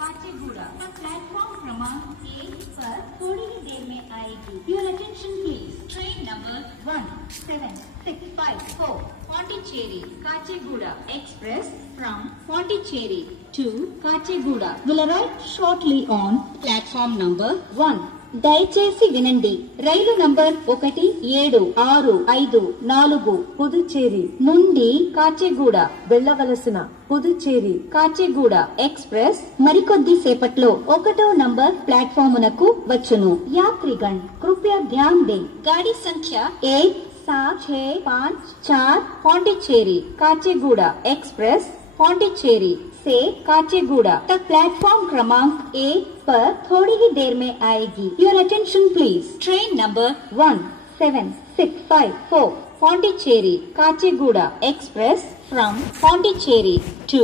काचेगुड़ा का प्लेटफॉर्म क्रमांक 1 पर थोड़ी ही देर में आएगी। Your attention please. Train number 17654 Pondicherry Kachiguda Express from Pondicherry to Kachiguda will arrive shortly on platform number 1. దయచేసి వినండి. రైలు నంబర్ 1765 పుదుచ్చేరి నుండి కాచెగూడ వెళ్లవలసిన పుదుచ్చేరి కాచెగూడ ఎక్స్ప్రెస్ మరికొద్ది సేపట్లో 1వ నంబర్ ప్లాట్ఫామునకు వచ్చును. యాత్రిగణ్ కృపయా ధ్యాన్ దే. గాడి సంఖ్య 1765 పాండిచ్చేరి కాచెగూడ एक्सप्रेस पांडिचेरी से काचेगुड़ा तक प्लेटफॉर्म क्रमांक 1 पर थोड़ी ही देर में आएगी। Your attention please. Train number 17654 Pondicherry Kacheguda express from Pondicherry to